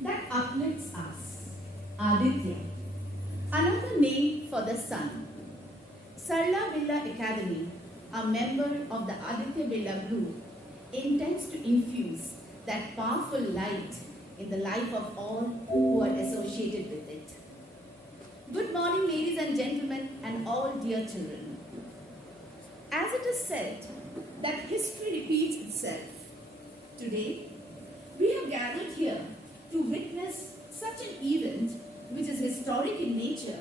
that uplifts us, Aditya, another name for the sun. Sarla Birla Academy, a member of the Aditya Birla Group, intends to infuse that powerful light in the life of all who are associated with it. Good morning, ladies and gentlemen, and all dear children. As it is said that history repeats itself, today we have gathered here to witness such an event which is historic in nature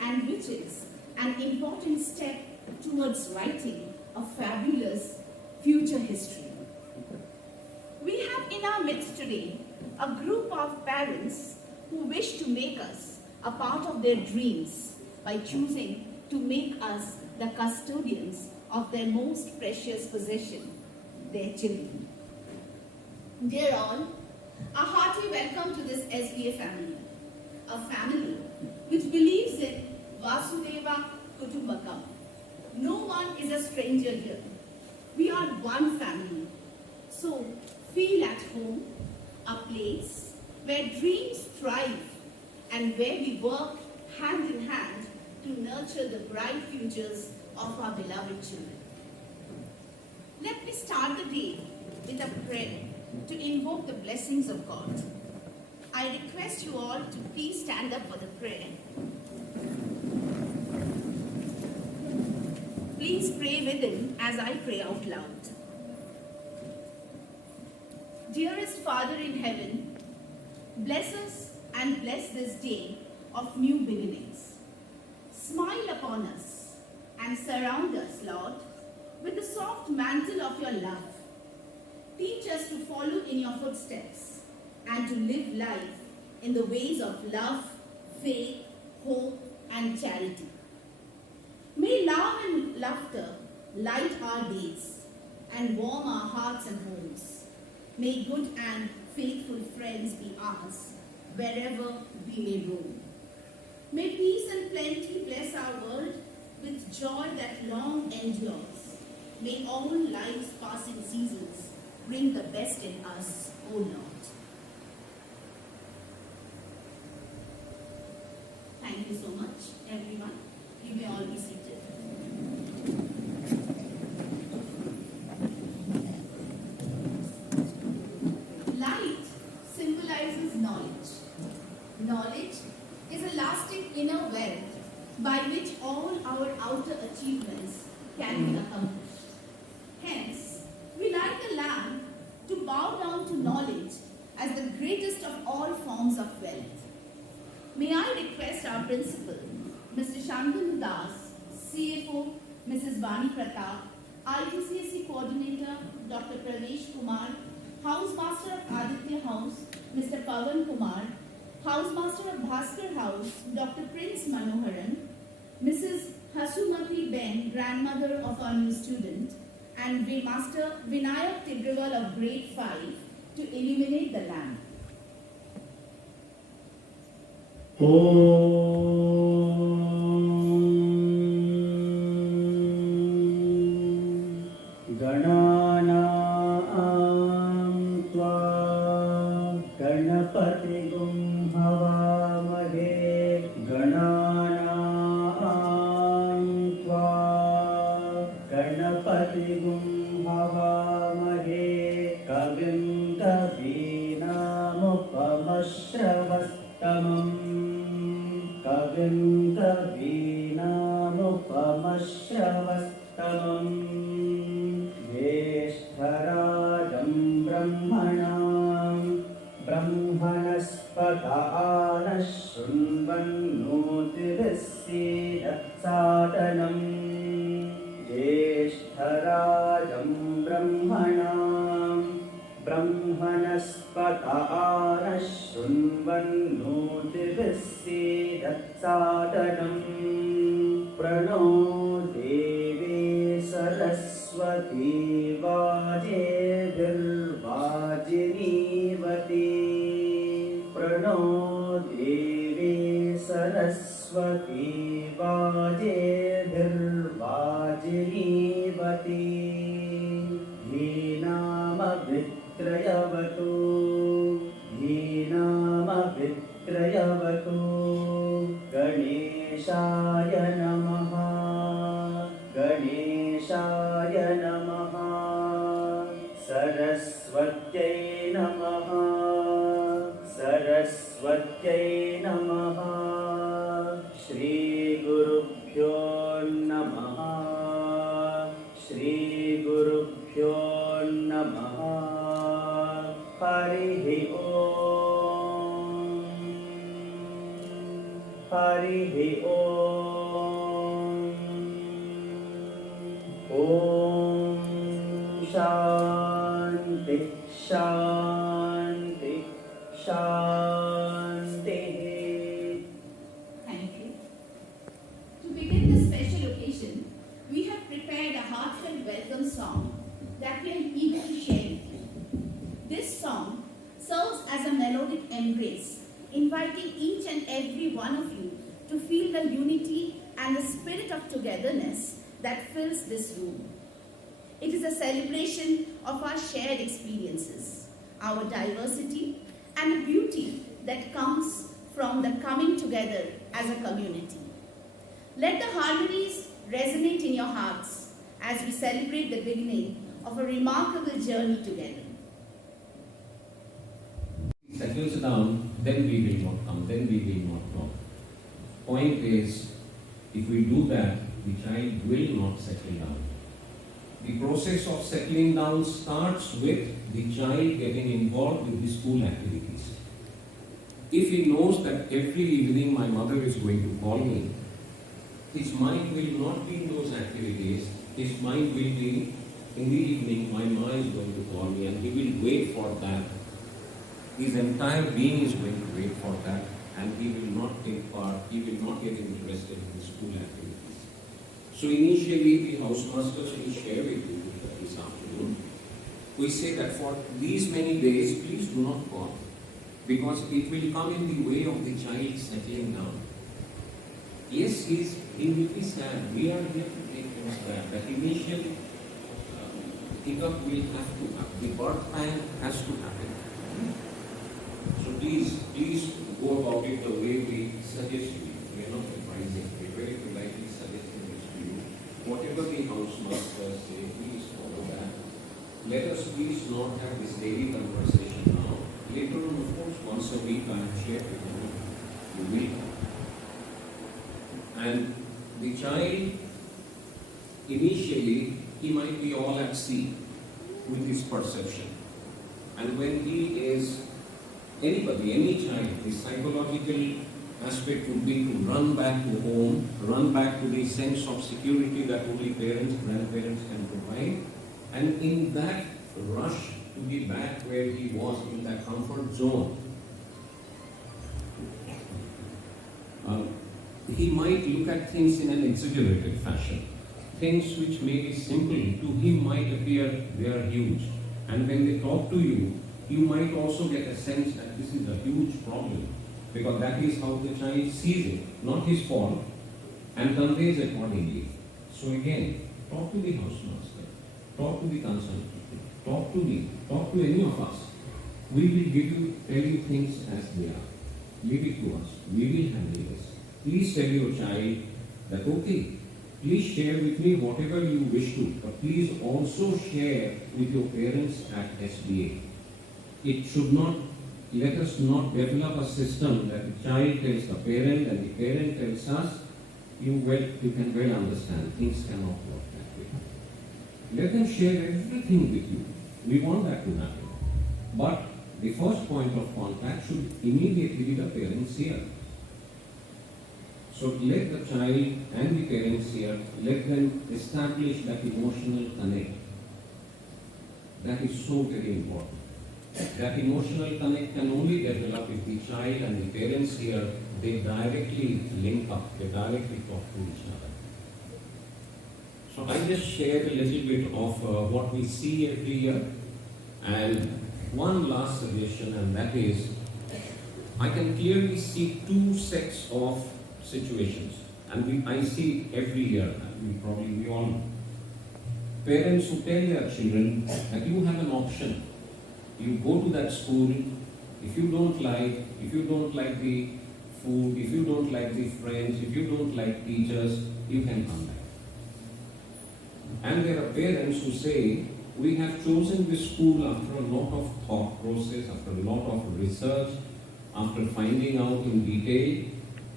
and which is an important step towards writing a fabulous future history. We have in our midst today a group of parents who wish to make us a part of their dreams by choosing to make us the custodians of their most precious possession, their children. Dear all, a hearty welcome to this SBA family, a family which believes in Vasudeva Kutumbakam. No one is a stranger here. We are one family. So feel at home, a place where dreams thrive and where we work hand in hand to nurture the bright futures of our beloved children. Let me start the day with a prayer to invoke the blessings of God. I request you all to please stand up for the prayer. Please pray within as I pray out loud. Dearest Father in heaven, bless us and bless this day of new beginnings. Smile upon us and surround us, Lord, with the soft mantle of your love. Teach us to follow in your footsteps and to live life in the ways of love, faith, hope, and charity. May love and laughter light our days and warm our hearts and homes. May good and faithful friends be ours wherever we may roam. May peace and plenty bless our world with joy that long endures. May all life's passing seasons bring the best in us, O Lord. Thank you so much, everyone. You may all be seated. Light symbolizes knowledge. Knowledge is a lasting inner wealth by which all our outer achievements can be accomplished. Hence, we light the lamp to bow down to knowledge as the greatest of all forms of wealth. May I request our principal, Mr. Shantanu Das, CFO, Mrs. Vani Pratap, IGCSE Coordinator, Dr. Pravesh Kumar, Housemaster of Aditya House, Mr. Pavan Kumar, Housemaster of Bhaskar House, Dr. Prince Manoharan, Mrs. Hasumati Ben, grandmother of our new student, and Master Vinayak Tibriwal of grade 5 to illuminate the lamp. प्रणो देवी सरस्वती वाजेभिर्वाजिनीवती प्रणो देवी सरस्वती वाजेभिर्वाजिनीवती धीनामभित्रयवतु धीनामभित्रयवतु गणेशाय नमः गणेशाय नमः सरस्वत्यै नमः सरस्वत्यै नमः श्रीगुरुभ्यो नमः श्रीगुरुभ्यो नमः हरिः ओम् हरिः ओम् ॐ शान्ति शान्ति शान्तिः Thank you. To begin this special occasion, we have prepared a heartfelt welcome song that we are eager to share with you. This song serves as a melodic embrace, inviting each and every one of you to feel the unity and the spirit of togetherness that fills this room. It is a celebration of our shared experiences, our diversity, and the beauty that comes from the coming together as a community. Let the harmonies resonate in your hearts as we celebrate the beginning of a remarkable journey together. Settles down, then we will not come, then we will not talk. Point is, if we do that, the child will not settle down. The process of settling down starts with the child getting involved with the school activities. If he knows that every evening my mother is going to call me, his mind will not be in those activities, his mind will be in the evening, my mom is going to call me, and he will wait for that. His entire being is going to wait for that, and he will not take part, he will not get interested in the school activities. So initially, the housemasters will share with you this afternoon. We say that for these many days, please do not call, because it will come in the way of the child settling down. Yes, he will be sad. We are here to take him sad. That initial hiccup will have to happen. The birth time has to happen. So please go about it the way we suggest you. We are not advising. We are very politely suggesting this to you. Whatever the housemaster say, please follow that. Let us please not have this daily conversation now. Later on, of course, once a week I am shared with you. You will. And the child, initially, he might be all at sea with his perception. And when he is anybody, any child, the psychological aspect would be to run back to home, run back to the sense of security that only parents, grandparents can provide. And in that rush to be back where he was, in that comfort zone, he might look at things in an exaggerated fashion. Things which may be simple to him might appear they are huge. And when they talk to you, you might also get a sense that this is a huge problem, because that is how the child sees it, not his fault, and conveys accordingly. So again, talk to the housemaster, talk to the concerned people, talk to me, talk to any of us. We will tell you things as they are. Leave it to us. We will handle this. Please tell your child that, okay, please share with me whatever you wish to, but please also share with your parents at SBA. It should not, let us not develop a system that the child tells the parent and the parent tells us. You can well understand, things cannot work that way. Let them share everything with you. We want that to happen. But the first point of contact should immediately be the parents here. So let the child and the parents here, let them establish that emotional connect. That is so very important. That emotional connect can only develop if the child and the parents here, they directly link up, they directly talk to each other. So I just shared a little bit of what we see every year. And one last suggestion, and that is, I can clearly see two sets of situations. And I see every year, we all know. Parents who tell their children that you have an option. You go to that school, if you don't like the food, if you don't like the friends, if you don't like teachers, you can come back. And there are parents who say, we have chosen this school after a lot of thought process, after a lot of research, after finding out in detail,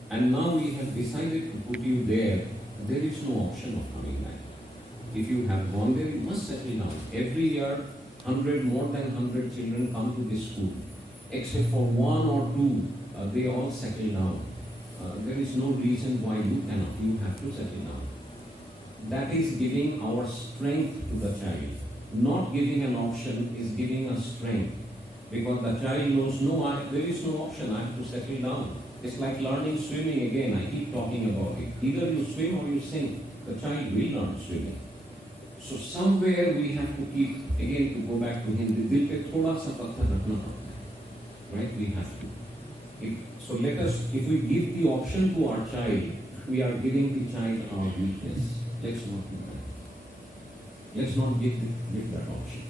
and now we have decided to put you there. There is no option of coming back. If you have gone there, you must settle down. Every year, more than 100 children come to this school. Except for one or two, they all settle down. There is no reason why you cannot. You have to settle down. That is giving our strength to the child. Not giving an option is giving us strength. Because the child knows, no, there is no option, I have to settle down. It's like learning swimming again, I keep talking about it. Either you swim or you sink. The child will learn swimming. So somewhere we have to keep, again to go back to Hindi, dil pe thoda sa patthar rakhna padta hai. Right? We have to. So let us, if we give the option to our child, we are giving the child our weakness. Let's not do that. Let's not give that option.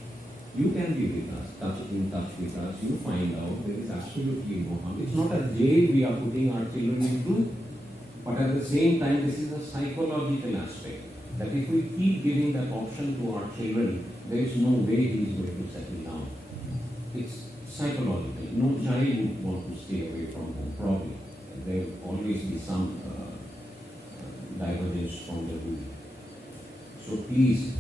You can be with us, in touch with us, you find out there is absolutely no harm. It's not a jail we are putting our children into, but at the same time, this is a psychological aspect. That if we keep giving that option to our children, there is no way he is going to settle down. It's psychological. No child would want to stay away from home, probably. There will always be some divergence from the rule. So please,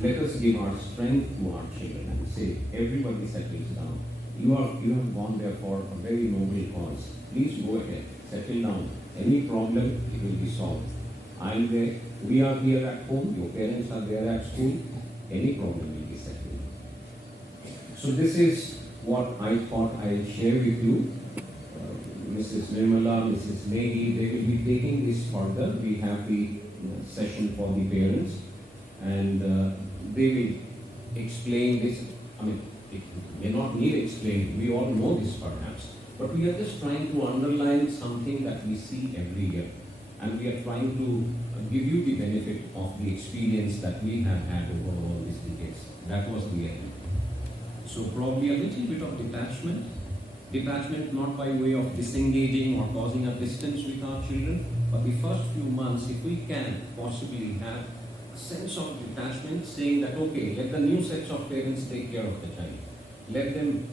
let us give our strength to our children and say, everybody settles down. You have gone there for a very noble cause. Please go ahead, settle down. Any problem, it will be solved. I am there, we are here at home, your parents are there at school, any problem will be settled. So this is what I thought I'll share with you. Mrs. Nirmala, Mrs. Negi, they will be taking this further. We have the session for the parents, and they will explain this. I mean, it may not need explaining, we all know this perhaps, but we are just trying to underline something that we see every year, and we are trying to give you the benefit of the experience that we have had over all these decades. That was the end. So probably a little bit of detachment. Detachment not by way of disengaging or causing a distance with our children, but the first few months, if we can possibly have a sense of detachment, saying that, okay, let the new sets of parents take care of the child. Let them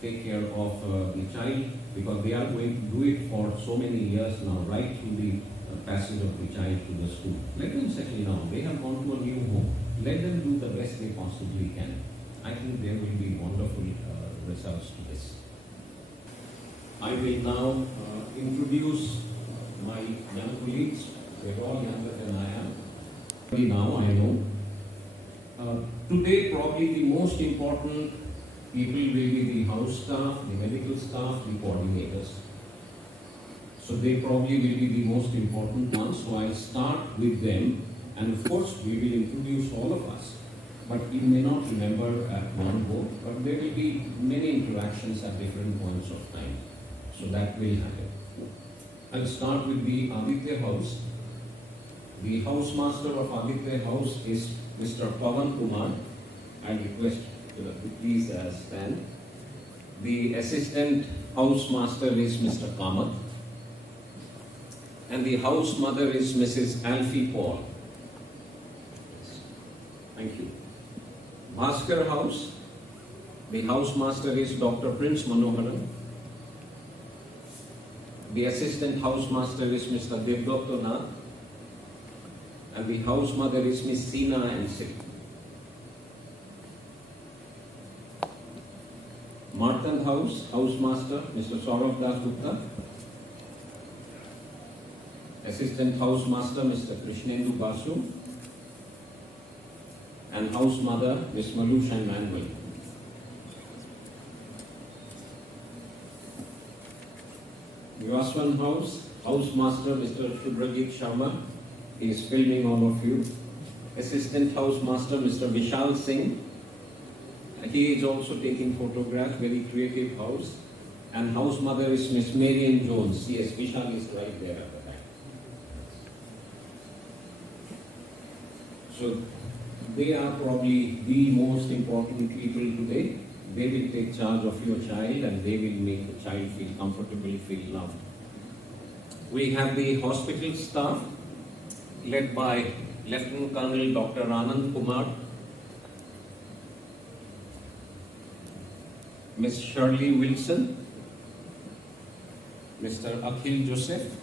take care of the child, because they are going to do it for so many years now, right through the passage of the child to the school. Let them settle down. They have gone to a new home. Let them do the best they possibly can. I think there will be wonderful results to this. I will now introduce my young colleagues. They're all younger than I am. Now I know. Today probably the most important people will be the house staff, the medical staff, the coordinators. So they probably will be the most important ones. So I'll start with them, and of course we will introduce all of us. But you may not remember at one go, but there will be many interactions at different points of time. So that will happen. I'll start with the Aditya house. The housemaster of Aditya house is Mr. Pavan Kumar. I request to please stand. The assistant housemaster is Mr. Kamath. And the house mother is Mrs. Alfie Paul. Thank you. Bhaskar house, the housemaster is Dr. Prince Manoharan. The assistant housemaster is Mr. Devdotto Nath. And the house mother is Miss Seena Ansel. Martan house, housemaster Mr. Saurav Das Gupta. Assistant housemaster Mr. Krishnendu Basu. And house mother Miss Malusha Emmanuel. Vyaswan house, housemaster Mr. Shubrajit Sharma. He is filming all of you. Assistant housemaster Mr. Vishal Singh. He is also taking photographs, very creative house. And house mother is Miss Marian Jones. Yes, Vishal is right there at the back. So they are probably the most important people today. They will take charge of your child and they will make the child feel comfortable, feel loved. We have the hospital staff led by Lieutenant Colonel Dr. Anand Kumar, Ms. Shirley Wilson, Mr. Akhil Joseph,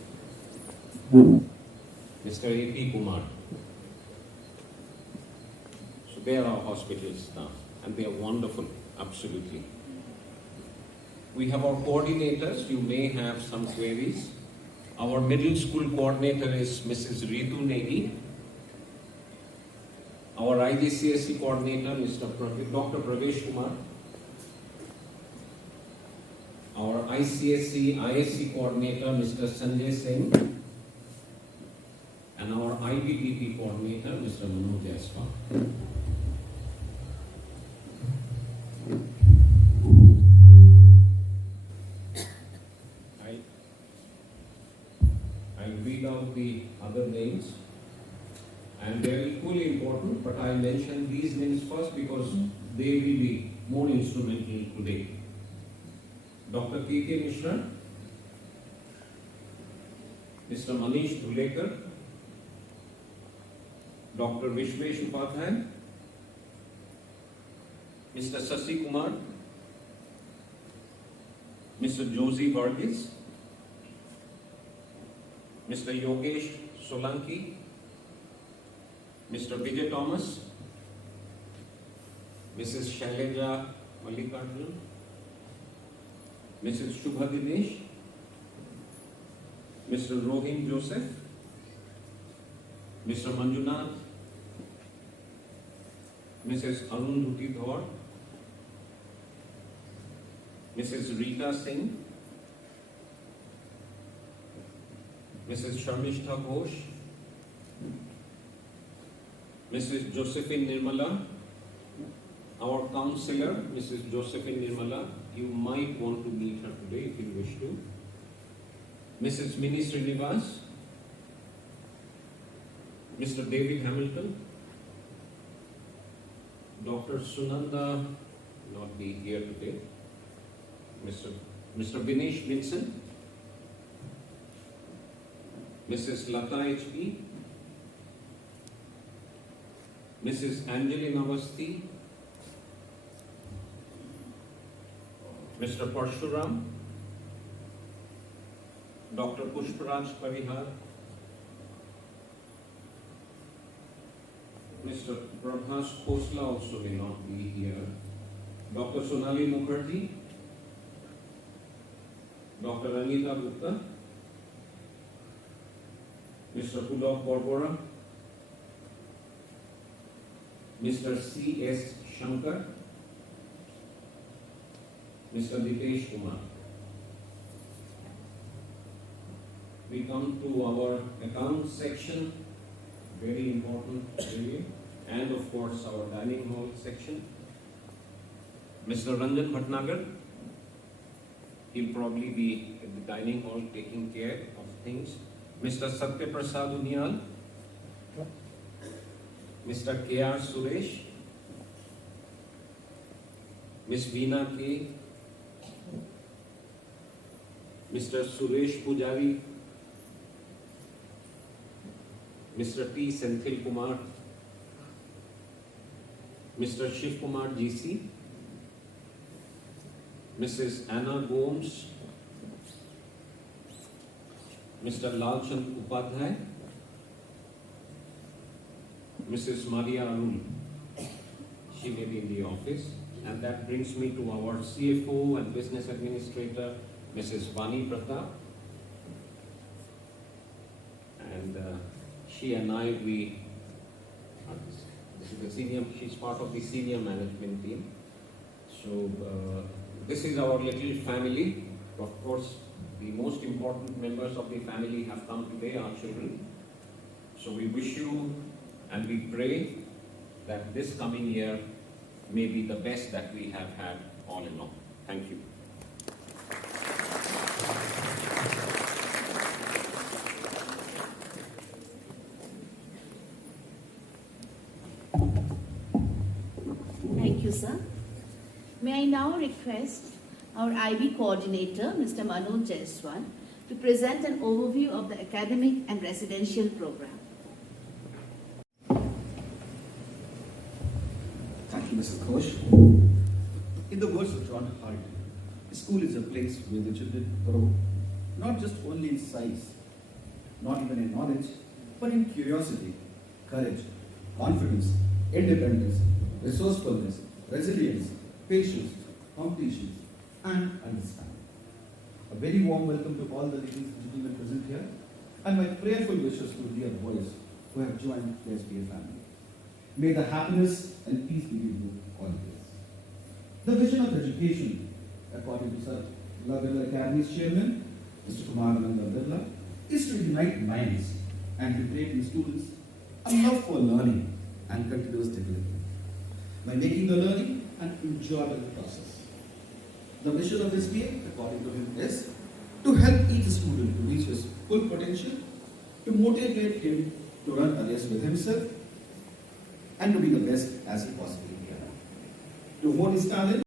Mr. A.P. Kumar. So they are our hospital staff and they are wonderful, absolutely. We have our coordinators, you may have some queries. Our middle school coordinator is Mrs. Ritu Negi. Our IGCSE coordinator, Dr. Pravesh Kumar. Our ICSE, ISC coordinator, Mr. Sanjay Singh. And our IBDP coordinator, Mr. Manoj Jaiswal. I'll read out the other names. And they're equally important, but I mention these names first because they will be more instrumental today. Dr. K.K. Mishra, Mr. Manish Dhulekar, Dr. Vishwesh Upadhyay, Mr. Sasi Kumar, Mr. Josie Varghese, Mr. Yogesh Solanki, Mr. Vijay Thomas, Mrs. Shaileja Mallikarjun, Mrs. Shubha Dinesh, Mr. Rohin Joseph, Mr. Manjunath, Mrs. Arundhati Dhor, Mrs. Rita Singh, Mrs. Sharmishta Ghosh, Mrs. Josephine Nirmala, our counselor, Mrs. Josephine Nirmala. You might want to meet her today if you wish to. Mrs. Mini Srinivas, Mr. David Hamilton, Dr. Sunanda will not be here today, Mr. Vinesh Vincent, Mrs. Lata H.P., Mrs. Anjali Navasti, Mr. Parshuram, Dr. Pushparaj Parihar, Mr. Prabhas Khosla also may not be here, Dr. Sonali Mukherjee, Dr. Anita Gupta, Mr. Pulok Borbora, Mr. C.S. Shankar, Mr. Dipesh Kumar. We come to our account section, very important area, and of course our dining hall section. Mr. Ranjan Bhatnagar, he'll probably be at the dining hall taking care of things. Mr. Satya Prasad Unial, Mr. K.R. Suresh, Ms. Veena K., Mr. Suresh Pujari, Mr. T. Senthil Kumar, Mr. Shiv Kumar GC, Mrs. Anna Gomes, Mr. Lalchand Upadhyay, Mrs. Maria Arun. She may be in the office. And that brings me to our CFO and Business Administrator, Mrs. Vani Pratap. And she and I, this is the senior, she's part of the senior management team. So this is our little family. Of course, the most important members of the family have come today, our children. So we wish you and we pray that this coming year may be the best that we have had all in all. Thank you. Thank you, sir. May I now request our IB coordinator, Mr. Manoj Jaiswal, to present an overview of the academic and residential program. Thank you, Mrs. Ghosh. In the words of John Hart, school is a place where the children grow, not just only in size, not even in knowledge, but in curiosity, courage, confidence, independence, resourcefulness, resilience, patience, completion, and understanding. A very warm welcome to all the ladies and gentlemen present here, and my prayerful wishes to the dear boys who have joined the SBA family. May the happiness and peace be with you always. The vision of education, according to Sir Birla Academy's chairman, Mr. Kumar Birla, is to unite minds and to create in students a love for learning and continuous development by making the learning an enjoyable process. The mission of SBA, according to him, is to help each student to reach his full potential, to motivate him to run a race with himself, and to be the best as he possibly can. To hone his talent,